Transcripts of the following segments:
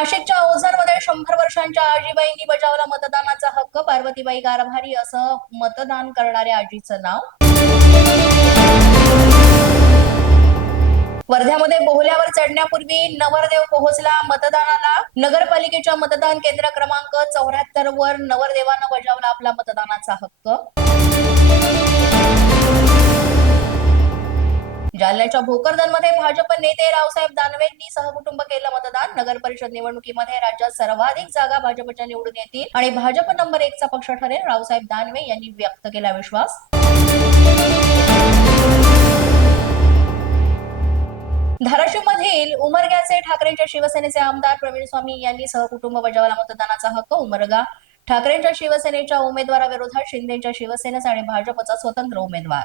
नाशिकच्या ओझरमध्ये 100 वर्षांच्या आजीबाईंनी बजावला मतदानाचा हक्क. पार्वतीबाई गारभारी असं मतदान करणाऱ्या आजीचं नाव. वर्ध्यामध्ये बोहल्यावर चढण्यापूर्वी नवरदेव पोहोचला मतदानाला. नगरपालिकेच्या मतदान केंद्र क्रमांक 74 वर नवरदेवानं बजावला आपला मतदानाचा हक्क. जालन्याच्या भोकरदनमध्ये भाजप नेते रावसाहेब दानवेंनी सहकुटुंब केलं मतदान. नगर परिषद निवडणुकीमध्ये राज्यात सर्वाधिक जागा भाजपच्या निवडून येतील आणि भाजप नंबर 1 चा पक्ष ठरेल, रावसाहेब दानवे यांनी व्यक्त केला विश्वास. धाराशिव मधील उमरग्याचे ठाकरेंच्या शिवसेनेचे आमदार प्रवीण स्वामी यांनी सहकुटुंब बजावला मतदानाचा हक्क. उमरगा ठाकरेंच्या शिवसेनेच्या उमेदवाराविरोधात शिंदेच्या शिवसेनेचा आणि भाजपचा स्वतंत्र उमेदवार.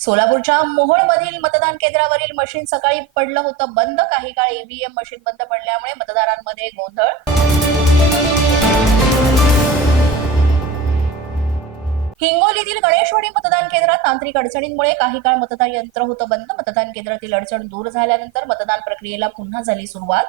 सोलापूरच्या मोहोळमधील मतदान केंद्रावरील मशीन सकाळी पडलं होतं बंद. काही काळ ईव्हीएम मशीन बंद पडल्यामुळे मतदारांमध्ये गोंधळ. हिंगोलीतील गणेशवाडी मतदान केंद्रात तांत्रिक अडचणींमुळे काही काळ मतदान यंत्र होतं बंद. मतदान केंद्रातील अडचण दूर झाल्यानंतर मतदान प्रक्रियेला पुन्हा झाली सुरुवात.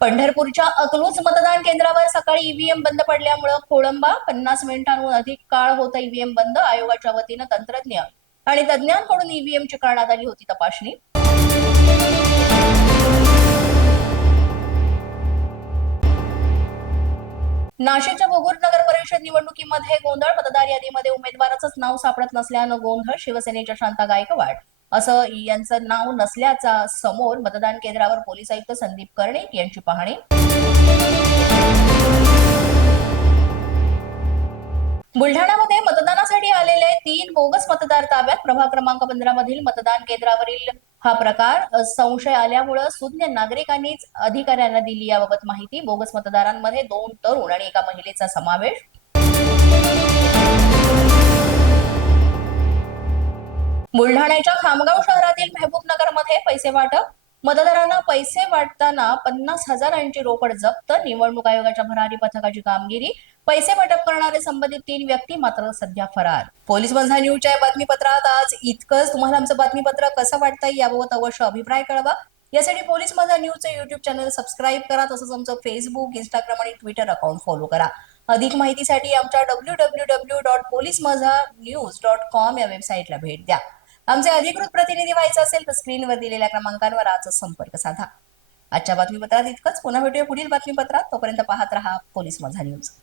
पंढरपूरच्या अकलूज मतदान केंद्रावर सकाळी ईव्हीएम बंद पडल्यामुळे खोळंबा. 50 मिनिटांहून अधिक काळ होतं ईव्हीएम बंद. आयोगाच्या वतीनं तंत्रज्ञ आणि तज्ज्ञांकडून ईव्हीएमची करण्यात आली होती तपासणी. नाशिकच्या भोगूर नगर परिषद निवडणुकीमध्ये गोंधळ. मतदार यादीमध्ये उमेदवाराचंच नाव सापडत नसल्यानं गोंधळ. शिवसेनेच्या शांता गायकवाड असं यांचं नाव नसल्याचा समोर. मतदान केंद्रावर पोलीस आयुक्त संदीप कर्णिक यांची पाहणी. बुलढाणामध्ये मतदानासाठी आलेले 3 बोगस मतदार ताब्यात. प्रभाग क्रमांक 15 मधील मतदान केंद्रावरील हा प्रकार संशय आल्यामुळे सुज्ञ नागरिकांनीच अधिकाऱ्यांना दिली याबाबत माहिती. बोगस मतदारांमध्ये 2 तरुण आणि एका महिलेचा समावेश. बुलढाण्याच्या खामगाव शहरातील मेहबूबनगर मध्ये पैसे वाटप. मतदारांना पैसे वाटताना 50,000ची रोकड जप्त. निवडणूक आयोगाच्या भरारी पथकाची कामगिरी. पैसे वाटप करणारे संबंधित 3 व्यक्ती मात्र सध्या फरार. पोलीस माझा न्यूजच्या बातमीपत्रात आज इतकंच. तुम्हाला आमचं बातमीपत्र कसं वाटतंय याबाबत अवश्य अभिप्राय कळवा. यासाठी पोलीस माझा न्यूजचं युट्यूब चॅनल सबस्क्राईब करा. तसंच आमचं फेसबुक, इंस्टाग्राम आणि ट्विटर अकाउंट फॉलो करा. अधिक माहितीसाठी आमच्या www.policemazhanews.com या वेबसाईटला भेट द्या. आमचे अधिकृत प्रतिनिधी व्हायचं असेल तर स्क्रीनवर दिलेल्या क्रमांकांवर आजच संपर्क साधा. आजच्या बातमीपत्रात इतकंच. पुन्हा भेटूया पुढील बातमीपत्रात. तोपर्यंत पाहत रहा पोलीस माझा न्यूज.